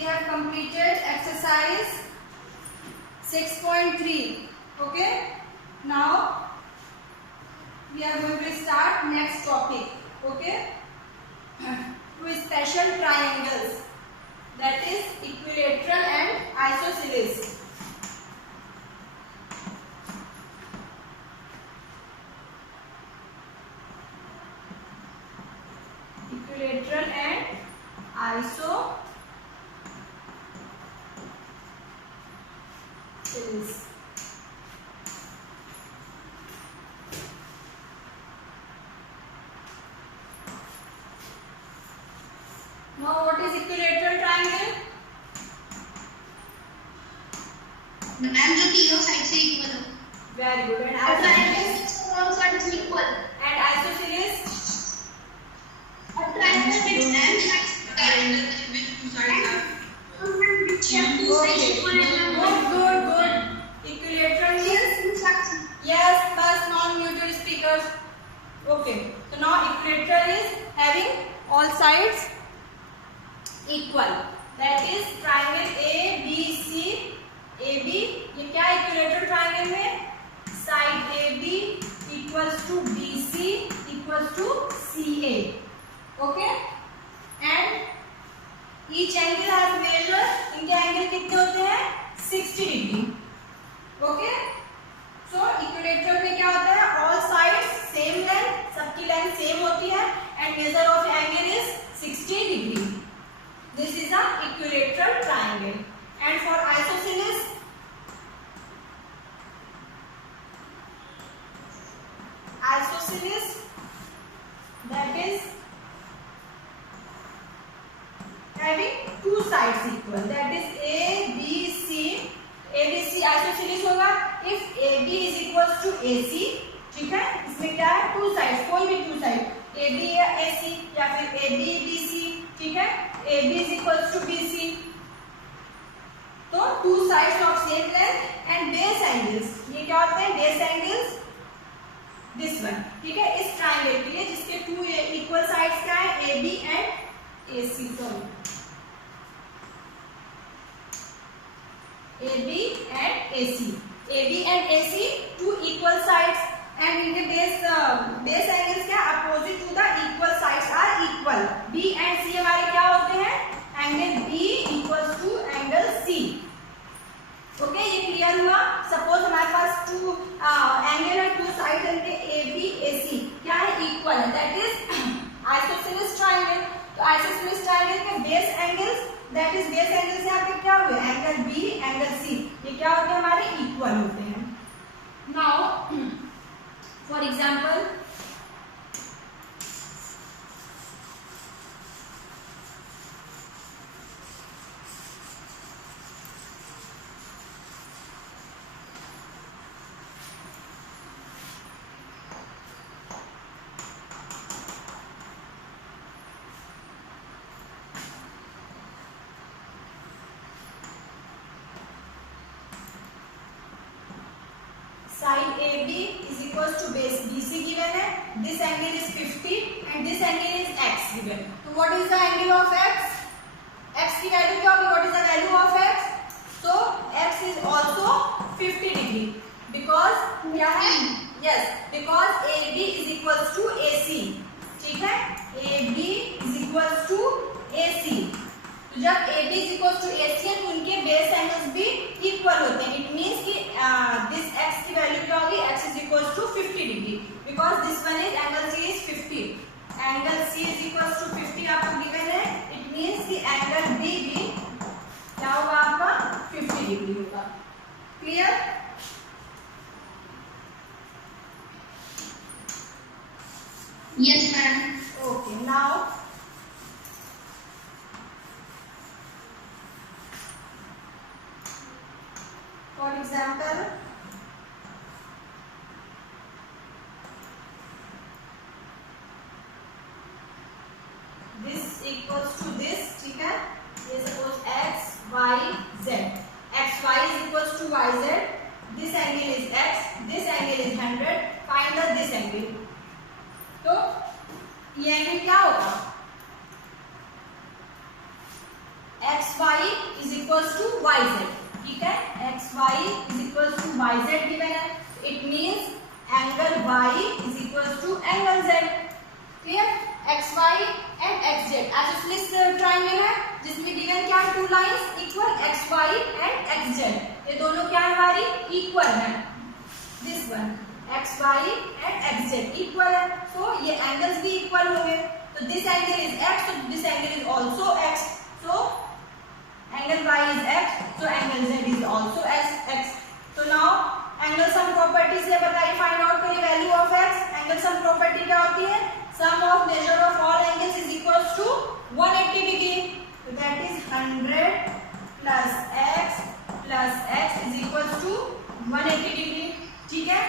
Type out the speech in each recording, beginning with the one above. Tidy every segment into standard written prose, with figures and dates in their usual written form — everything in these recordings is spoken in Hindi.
we have completed exercise 6.3. Okay, now we are going to start next topic. Okay, two special triangles, that is equilateral and isosceles. Equilateral and isosceles. Now what is equilateral triangle? Ma'am जो तीनों साइड से इक्वल हो. Very good. And isosceles? All sides equal. And isosceles? A triangle with two sides are Good. Equilateral means? Yes, plus non-mutual speakers. Okay. So now equilateral is having all sides equal. That is triangle ABC. AB ये क्या है इक्विलेटरल ट्रायंगल में? Side AB equals to BC equals to CA. Okay? And each angle has measure. इनके एंगल कितने होते हैं? 60 डिग्री. Okay? So इक्विलेटरल में क्या होता है? All sides same length, सबकी लेंथ सेम होती है and measure of angle is 60 degree. This is a equilateral triangle. And for isosceles, that is having two sides equal. That is ABC. ABC isosceles होगा if AB is equals to AC. ठीक है, इसमें क्या है? Two sides, कोई भी two side, AB या AC या फिर AB BC. ठीक है, AB is equals to BC. तो two sides of same length and base angles. ये क्या होते हैं? Base angles. This one. ठीक है, इस ट्राइंगल के लिए जिसके टू इक्वल साइड्स क्या है? AB and AC. Sorry, AB and AC. AB and AC two equal sides and इनके base angles क्या? Opposite to the equal sides are equal. B and C हमारे क्या होते हैं? Angle B equals to angle C. Okay, ये क्लियर हुआ? सपोज हमारे पास टू एंगल और टू साइड इनके AB AC क्या है? इक्वल है. That is isosceles triangle. तो आइसोसेलेस ट्रायंगल के base angles, that is base angles यहाँ पे क्या हुए? एंगल B, एंगल C, ये क्या होते हैं? हमारे इक्वल होते हैं. Now for example, side AB is equals to base BC given है. This angle is 50 and this angle is X given. So what is the angle of X? X की वैल्यू क्या होगी? What is the value of X? So X is also 50 degree because क्या है? Yes, because AB is equals to AC. ठीक है, AB is equals to AC. तो जब AB is equals to AC है तो उनके बेस एंगल्स भी इक्वल होते हैं. इट मींस कि दिस X की वैल्यू क्या होगी? X is equals to 50 degree because this one is angle C is 50. Angle C is equals to 50 आपको गिवन है. इट मींस कि एंगल B भी क्या होगा? आपका 50 डिग्री होगा. Clear? Yes, ma'am. Okay, now for example, this equals to this. ठीक है, ये suppose X, Y, Z. X, Y is equals to Y, Z. This angle is X. This angle is 100. Find the this angle. तो ये एंगल क्या होगा? XY equals to Y Z, ठीक है, X Y is equals to Y Z given है, it means angle Y is equals to angle Z, clear, X Y and X Z isosceles triangle है जिसमें गिवन क्या है, two lines equal X Y and X Z, ये दोनों क्या है हमारी इक्वल है, this one X Y and X Z equal है, सो ये एंगल्स भी इक्वल होंगे, तो this angle is x, so this angle is also x, so angle y is x, so angle z is also x. So now angle sum property से बताइए, फाइंड आउट करिए value of x, angle sum property क्या होती है, sum of measure of all angles is equals to 180 degree, so that is 100 plus x is equals to 180 degree, ठीक है,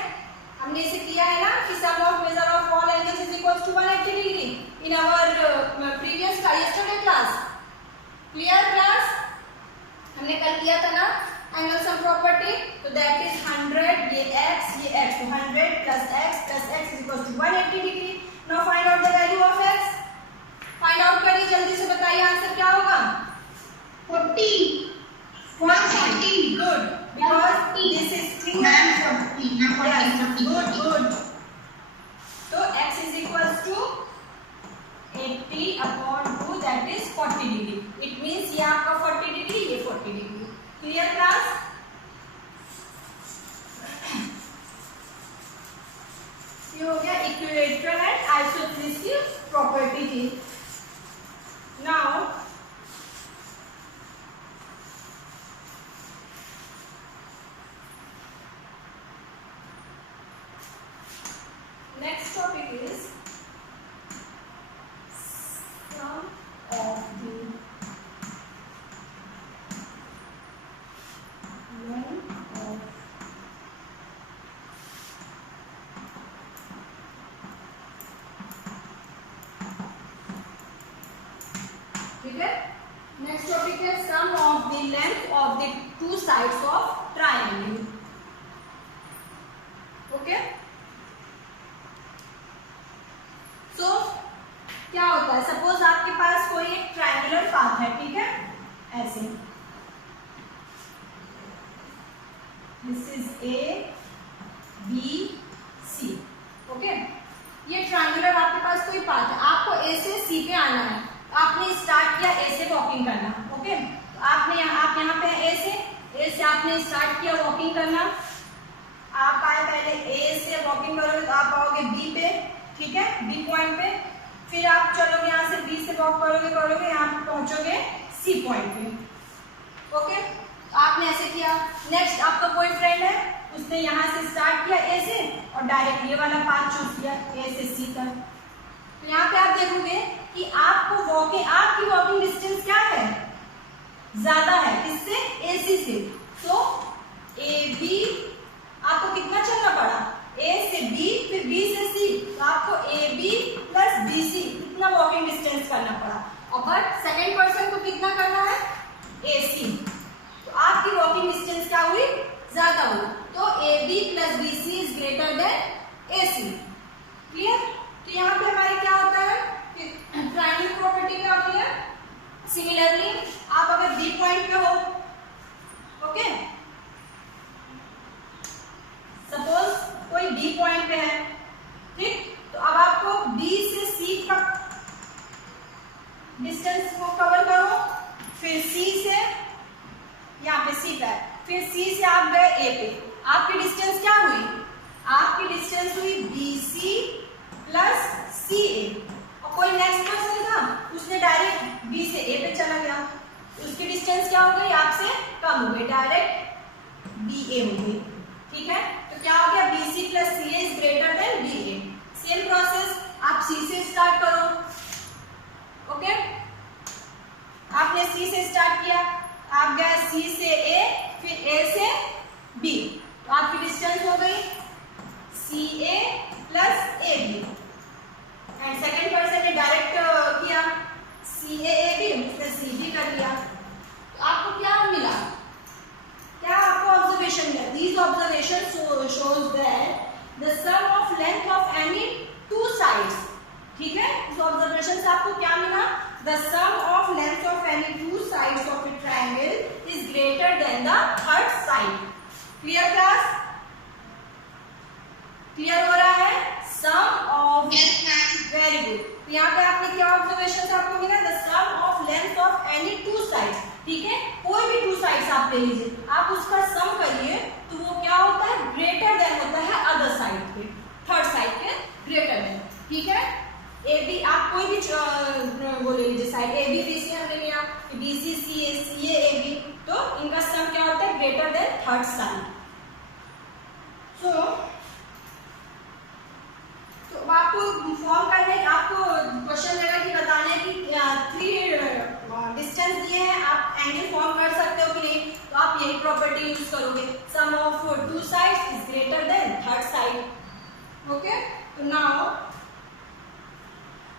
हमने इसे किया है ना कि sum of measure of all angles is equals to 180 degree in our previous yesterday class, clear class, हमने कल किया था ना एंगल सम प्रॉपर्टी, तो दैट इज 100 ये x तो 100 plus x is equals to 180 degree. Now find out the value of x, find out करिए जल्दी से, बताइए आंसर क्या होगा, 40, good, because this is 3 good, so x is equals to 80 upon 2 that is 40 degree, it means ये आपका 40 degree ये 40 degree, clear class, ये हो गया इक्विलेटरल एंड आइसोसेलेस प्रॉपर्टी थी. Now next topic is sum of the length of ठीक है, नेक्स्ट टॉपिक है sum of the length of the two sides of triangle, okay, so क्या होता है, सपोज आपके पास कोई एक ट्रायंगुलर पाथ है, ठीक है, ऐसे, this is A B C, okay, ये ट्रायंगुलर आपके पास कोई पाथ है, आपको ए से सी पे आना है, आपने स्टार्ट किया ए से वॉकिंग करना, ओके, आप यहाँ पे ए से आपने स्टार्ट किया वॉकिंग करना, आप आए पहले ए से वॉकिंग करोगे तो आप आओगे बी पे, ठीक है, बी पॉइंट पे, फिर आप चलोगे यहाँ से बी से वॉक करोगे यहाँ पे पहुंचोगे सी पॉइंट पे, ओके, आपने ऐसे किया. नेक्स्ट आपका कोई फ्रेंड है, उसने यहाँ से स्टार्ट किया ए से और डायरेक्ट ये वाला पाथ चूज किया ए से सी तक, तो यहाँ पे आप देखोगे कि आपकी वॉकिंग डिस्टेंस क्या है, ज्यादा है, किससे, ए सी से, तो ए बी आपको कितना चलना पड़ा, ए से बी फिर बी से सी, तो आपको A B plus B C इतना वॉकिंग डिस्टेंस करना पड़ा, और बट सेकेंड पर्सन को कितना करना है, ए सी, तो आपकी वॉकिंग डिस्टेंस क्या हुई, ज्यादा हुई, तो A B plus B C is greater than A C, clear, तो यहाँ पे हमारे क्या होता है, ट्रायंगल प्रॉपर्टी क्या होती है, सिमिलरली आप अगर बी पॉइंट पे हो, ओके, सपोज कोई बी पॉइंट पे है, ठीक, तो अब आपको बी से सी का डिस्टेंस को कवर करो, फिर सी से यहाँ पे सी पे, फिर सी से आप गए ए पे, आपकी डिस्टेंस क्या हुई, आपकी डिस्टेंस हुई बी सी प्लस सी ए, और कोई नेक्स्ट पर्सन था उसने डायरेक्ट बी से ए पे चला गया, उसकी डिस्टेंस क्या हो गई, आपसे कम हो गई, डायरेक्ट बी ए हो गई, ठीक है, तो क्या हो गया, B C plus C A is greater than B A. Same process आप सी से स्टार्ट करो, ओके, आपने सी से स्टार्ट किया, आप गए सी से ए फिर ए से बी, तो आपकी डिस्टेंस हो गई C A plus A B, and second person ने डायरेक्ट किया सी ए बी, उसने सी बी कर लिया, तो आपको क्या मिला, क्या आपको ऑब्जर्वेशन मिला, दीज क्या मिला? The sum of length of any two sides of a triangle is greater than the third side. Clear class? Clear हो रहा है? Sum of, very good. यहाँ पे आपने क्या ऑब्जर्वेशन आपको मिला? The sum of length of any two sides, ठीक है, कोई भी टू साइड्स आप ले लीजिए, आप उसका सम करिए तो वो क्या होता है? ग्रेटर देन होता है अदर साइड के, थर्ड साइड के ग्रेटर देन, ठीक है। ए बी, आप कोई भी वो ले लीजिए side, A B B C हमने लिया, B C C A A B, तो इनका सम क्या होता है? Greater than third side. तो आपको फॉर्म करने, आपको क्वेश्चन देगा कि बताने की 3 डिस्टेंस दिए हैं, आप एंगल फॉर्म कर सकते हो कि नहीं, तो आप यही प्रॉपर्टी यूज करोगे, sum of two sides is greater than third side. Okay, तो नाउ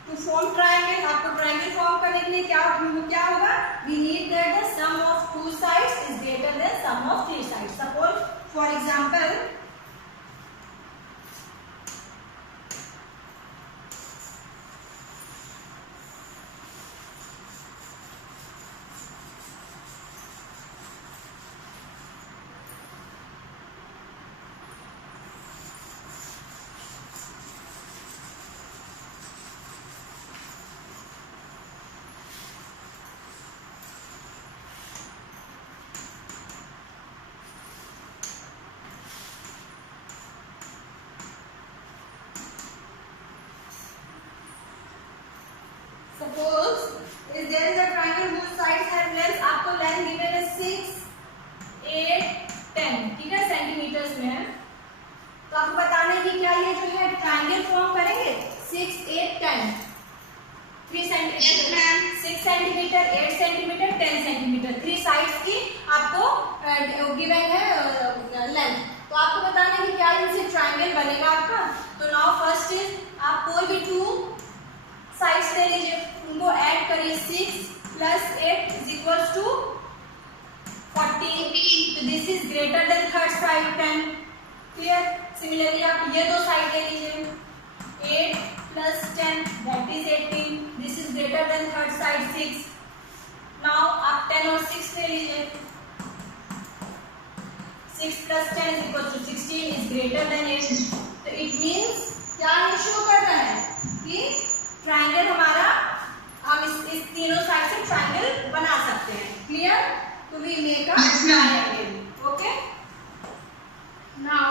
टू फॉर्म ट्रायंगल, आपको ट्रायंगल फॉर्म करने के लिए क्या होगा? We need that the sum of two sides is greater than sum of three sides. Suppose for example, suppose is there is a triangle whose sides have length, आपको लेंथ गिवन है 6, 8, 10, ठीक है, सेंटीमीटर्स में है। तो आपको बताना है कि क्या ये जो है ट्रायंगल फॉर्म करेंगे? 6, 8, 10, 3 centimetre, 6 centimetre, 8 centimetre, 10 centimetre, 3 sides की आपको गिवन है लेंथ। तो आपको बताना है कि क्या इनसे ट्रायंगल बनेगा आपका। तो नाउ फर्स्ट इज, आप कोई भी 2 साइड्स ले लीजिए, उनको ऐड करिए, 6 प्लस 8 इज इक्वल्स टू 14, तो this is greater than third side 10। Clear? Similarly आप ये 2 साइड ले लीजिए, 8 plus 10 that is 18, this is greater than third side 6। Now आप 10 और 6 ले लीजिए, 6 plus 10 is equals to 16 is greater than 8। तो इट मींस क्या शो कर रहा है कि ट्रायंगल हमारा, हम इस तीनों साइड से ट्रायंगल बना सकते हैं। क्लियर? तो we make a triangle. Okay, now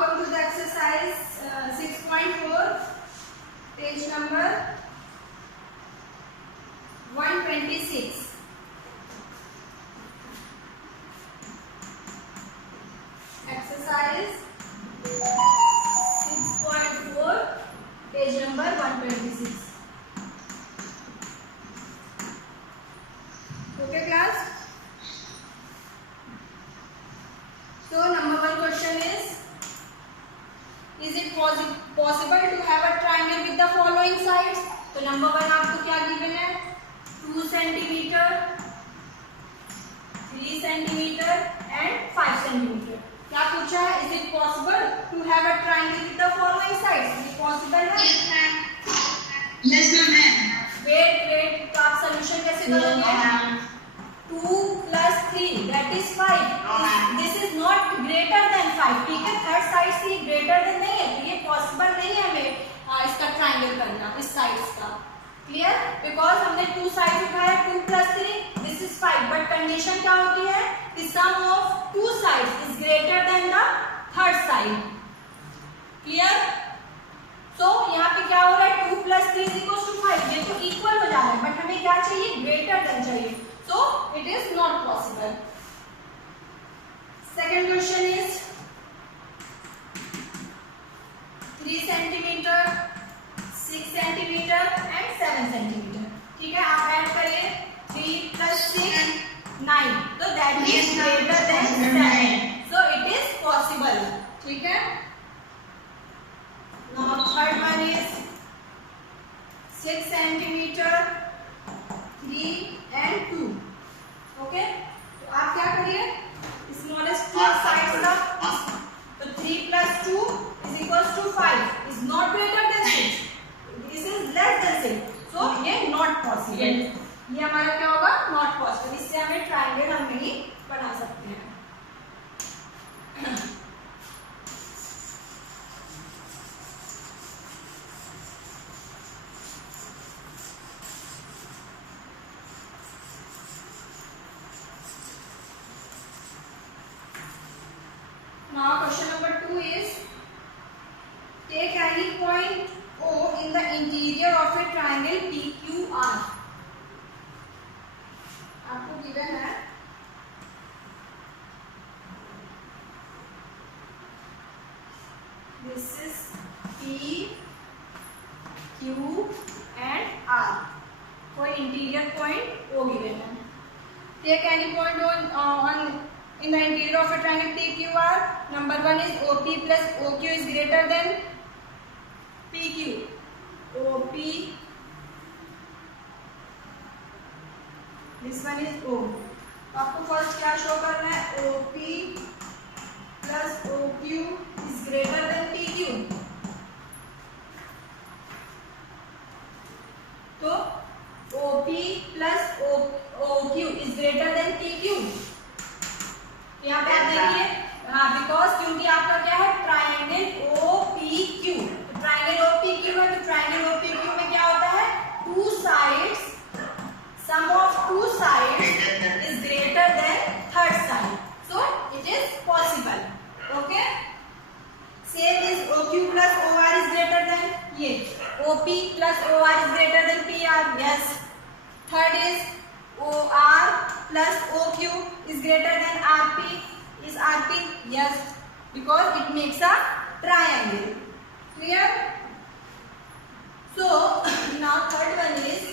come to the exercise 6.4, page number 126. Exercise 6.4, page number 126. Okay class? So number 1 question is it possible to have a triangle with the following sides? तो नंबर 1 आपको क्या गिवन है? 2 सेंटीमीटर, 3 सेंटीमीटर एंड 5 सेंटीमीटर। क्या पूछा है? Is it possible to have a triangle with the following sides? Is it possible है? Yes ma'am. वेट, तो आप सॉल्यूशन कैसे करोगे? 2 plus 3 that is 5. This is not greater than 5, ठीक है, थर्ड साइड से ग्रेटर देन नहीं है, तो ये पॉसिबल नहीं है हमें इसका ट्रायंगल करना इस साइड्स का। क्लियर? बिकॉज हमने 2 साइड उठाया, 2 plus 3 this is 5, but condition क्या होती है? The sum of 2 sides is greater than the third side. Clear? So यहाँ पे क्या हो रहा है? 2 plus 3 is equals to 5, ये तो इक्वल हो जा रहा है, बट हमें क्या चाहिए? ग्रेटर देन चाहिए, so it is not possible. Second question is 3 centimeter, 6 centimeter and 7 centimeter. ठीक है, आप ऐड करिए 3 plus 6 9, so that is greater than 7, so it is possible. ठीक है, now third one is 6 centimetre, 3 and 2. Okay, तो आप क्या करिए, स्मॉलेस्ट टू साइड्स का, तो 3 plus 2 is equals to 5 is not greater than 6. This is less than 6. So ये not possible. ये हमारा क्या होगा, not possible. इससे हमें ट्राइंगल हम नहीं बना सकते हैं. Now question number 2 is, take any point O in the interior of a triangle PQR. आपको given है this is P, Q and R. कोई interior point O given है. Take any point on in the interior of a triangle PQR. Number 1 is OP plus OQ is greater than PQ. OP, this one is O. आपको फर्स्ट क्या शो करना है, OP plus OQ is greater than PQ. तो OP plus OQ is greater than PQ. यहाँ पे आप देखिए, हाँ, बिकॉज क्योंकि आपका क्या है, ट्राइंगल OPQ. तो ट्राइंगल OPQ है, तो ट्राइंगल OPQ में क्या होता है, two sides, sum of two sides is greater than third side. So it is possible. Okay, same is OQ plus OR is greater than ये OP plus OR is greater than PR. Yes. Third is OR plus OQ is greater than RP. Is RP? Yes, because it makes a triangle. Clear? So now third one is,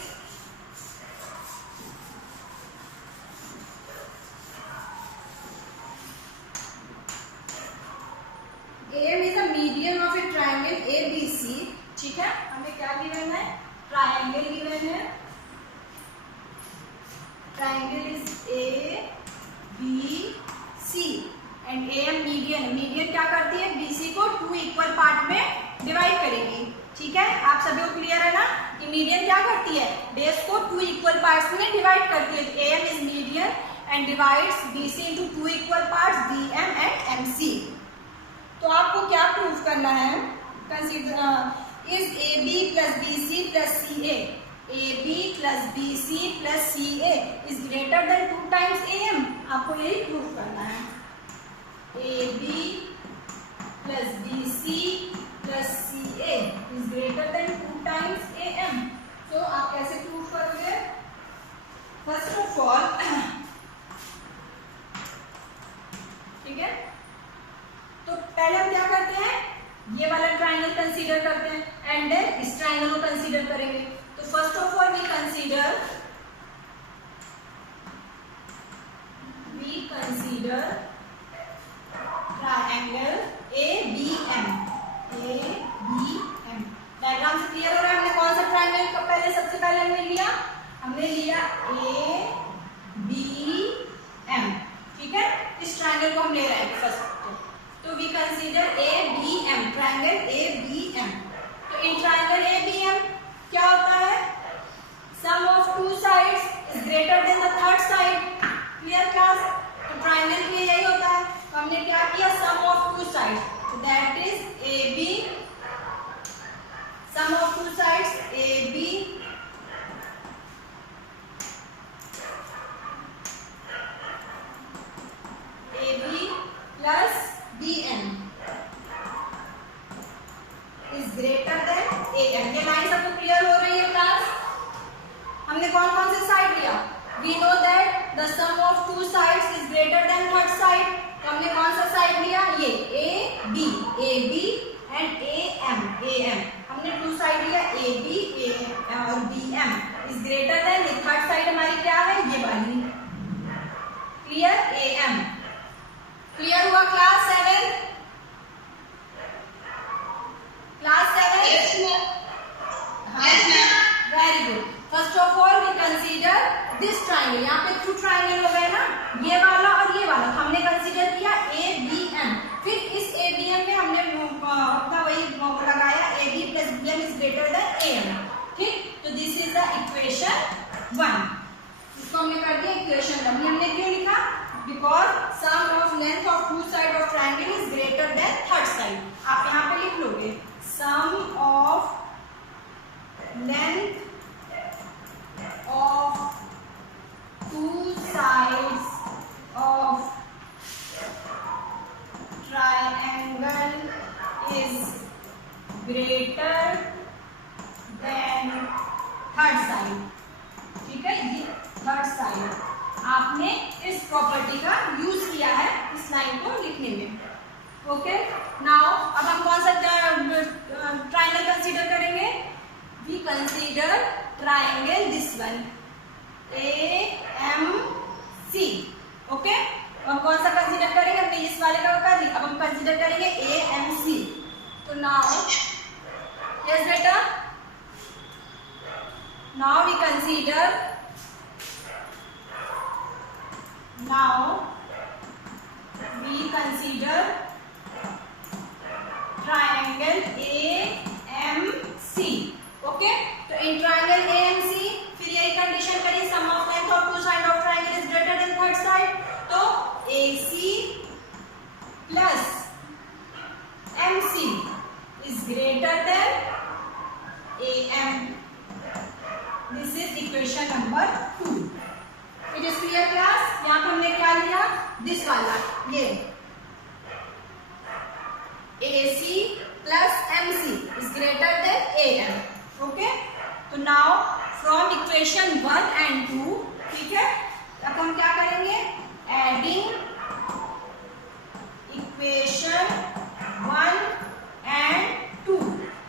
AM is a median of a triangle ABC. ठीक है, हमें क्या गिवन है, ट्राइंगल गिवन है. Triangle is ABC and AM median. Median क्या करती है, BC को 2 इक्वल पार्ट में डिवाइड करेगी. ठीक है, आप सभी को क्लियर है ना कि मीडियन क्या करती है, बेस को 2 इक्वल पार्ट्स में डिवाइड करती है. AM is median and divides BC into 2 equal parts BM and MC. तो आपको क्या प्रूफ करना है, consider is AB plus BC plus CA, AB plus BC plus CA is greater then 2 times AM. आपको यही प्रूफ करना है, AB plus BC plus CA is greater then 2 times AM. तो आप कैसे प्रूफ करोगे, फर्स्ट ऑफ ऑल, ठीक है, तो पहले हम क्या करते हैं, ये वाला ट्राइंगल कंसीडर करते हैं एंड देन इस ट्राइंगल को कंसीडर करेंगे. तो first of all we consider triangle ABM. Diagram से क्लियर हो रहा है, हमने कौन सा ट्राइंगल पहले, सबसे पहले हमने लिया ABM. ठीक है, इस ट्राइंगल को हम ले रहे हैं फर्स्ट. तो we consider ABM, triangle ABM. तो इन ट्राइंगल ABM क्या होता है, sum of two sides is greater than the third side. Clear class? तो ट्राइंगल के लिए यही होता है. तो हमने क्या किया, sum of two sides, that is AB, sum of two sides AB plus BM is greater than AM. ये लाइन सबको क्लियर हो रही है क्लास? हमने कौन कौन से साइड लिया, we know that the sum of two sides is greater than third side. तो हमने कौन सा साइड लिया, ये AB and AM. हमने टू साइड लिया, AB और BM is greater than, ये थर्ड साइड हमारी क्या है, ये वाली. क्लियर? AM. क्लियर हुआ class 7? Class 7? Yes, ma'am. Yes, ma'am. length of two sides of triangle is greater than third side. ठीक है, ये थर्ड साइड आपने इस प्रॉपर्टी का यूज किया है इस लाइन को लिखने में. ओके, नाउ अब हम कौन सा ट्राइंगल कंसीडर करेंगे? We consider triangle this one AMC. Okay, हम कौन सा कंसीडर करेंगे? हमने इस वाले का कर लिया, अब हम कंसीडर करेंगे AMC. तो नाउ यस बेटा, now we consider triangle AMC. okay, तो in triangle AMC फिर यही कंडीशन करिए, sum of length of two side of triangle is greater than third side. तो AC plus MC is greater than AM. This is equation number 2. It is clear class? यहाँ पे हमने क्या लिया? This वाला, ये AC plus MC is greater than AM. Okay? तो now from equation 1 and 2, ठीक है? अब हम क्या करेंगे? Adding equation 1 and 2.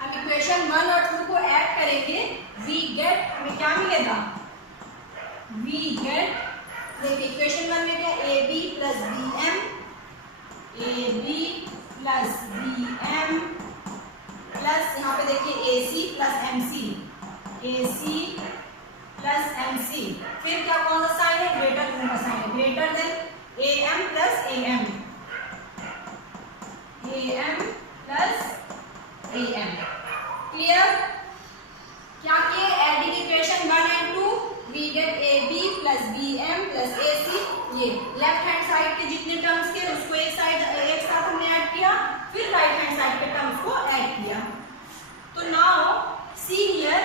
हम equation 1 और 2 को ऐड करेंगे. We get, हमें क्या मिलेगा? We get, देखिए इक्वेशन 1 में क्या? AB plus BM, AB plus BM plus यहाँ पे देखिए AC plus MC, AC plus MC. फिर क्या कौन सा साइन है? ग्रेटर देन का साइन है, greater than AM plus AM, AM plus AM. Clear? क्या किए? Adding equation 1 and 2, we get AB plus BM plus AC. ये लेफ्ट हैंड साइड के जितने टर्म्स के उसको एक साथ हमने ऐड किया, फिर राइट हैंड साइड के टर्म्स को ऐड किया. तो now see here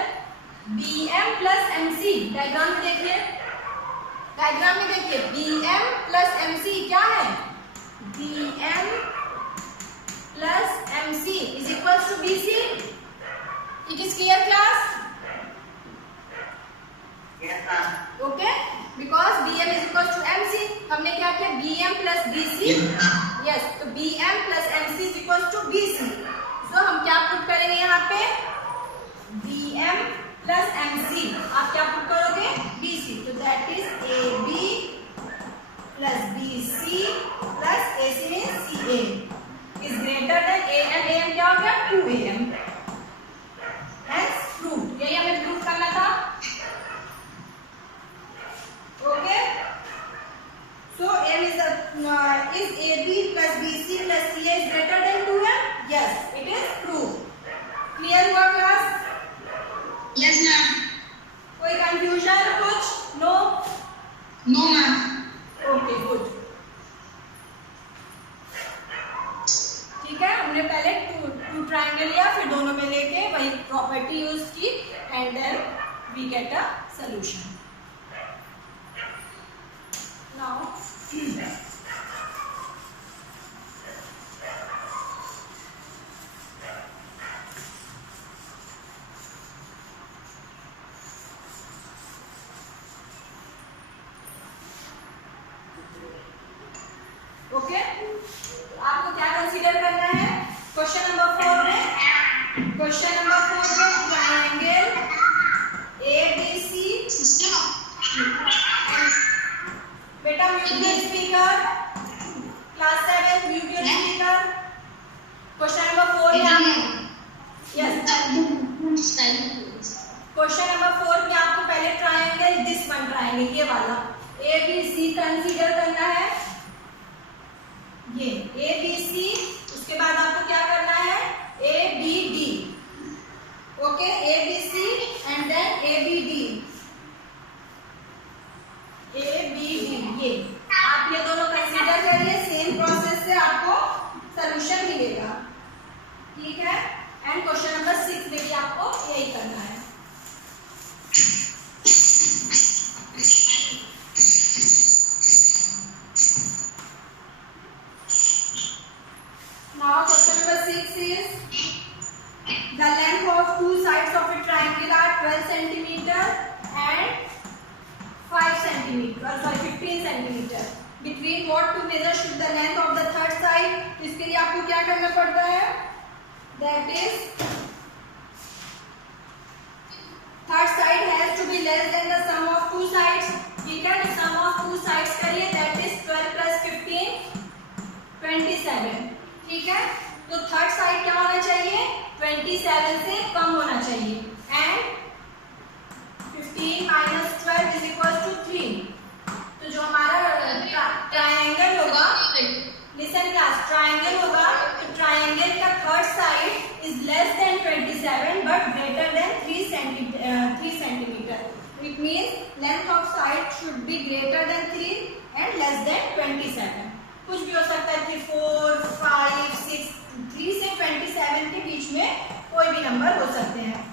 BM plus MC. Diagram में देखिए, डायग्राम में देखिए BM plus MC क्या है? BM plus MC is equals to BC. It is clear class? Yes, ma'am. Okay, because BM is equals to MC. हमने क्या किया? BM plus BC. Yes, तो BM plus MC is equals to BC. So हम क्या पुट करेंगे यहाँ पे? BM plus MC. आप क्या पुट करोगे? BC. तो that is AB plus BC plus AC means CA is greater than AM. AM क्या हो गया? 2AM. Hence proof. यही हमें प्रूफ करना था. Okay. So M is AB plus BC plus CA is greater than 2M? Yes, it is proof. Clear हुआ class? Yes, ma'am. कोई confusion कुछ? No? No, ma'am. Okay, good. ठीक है, हमने पहले टू ट्राइंगल लिया, फिर दोनों में लेके वही प्रॉपर्टी यूज की and then we get a solution. Now okay, आपको क्या कंसीडर करना है? क्वेश्चन नंबर 4 में ट्राइंगल ABC. बेटा mute speaker, class 7 mute speaker. Question number 4 में यस, क्वेश्चन नंबर 4 में आपको पहले ट्राइंगल दिस वन ट्राइंगल ये वाला ABC कंसीडर करना है. ये ABC, उसके बाद आपको क्या करना है? ABD. Okay, ABC and then ABD. ये आप ये दोनों कंसीडर करिए, सेम प्रोसेस से आपको सॉल्यूशन मिलेगा. ठीक है, एंड क्वेश्चन नंबर 6 में भी आपको यही करना है. Centimetre, sorry 15 centimetre. Between what two major should the length of the third side, तो इसके लिए आपको क्या करना पड़ता है, that is third side has to be less than the sum of two sides. ठीक है, तो सम ऑफ टू साइड्स करिए, दैट इज 12 प्लस 15 27। ठीक है, तो थर्ड साइड क्या होना चाहिए, 27 से कम होना चाहिए, and 15 minus 12 is equal to 3। तो जो हमारा ट्रायंगल होगा, लिसन क्लास, ट्रायंगल होगा, तो ट्रायंगल का third side is less than 27 but greater than 3 centimetre. It means length of side should be greater than 3 and less than 27। कुछ भी हो सकता है, 3, 4, 5, 6, 3 से 27 के बीच में कोई भी नंबर हो सकते हैं।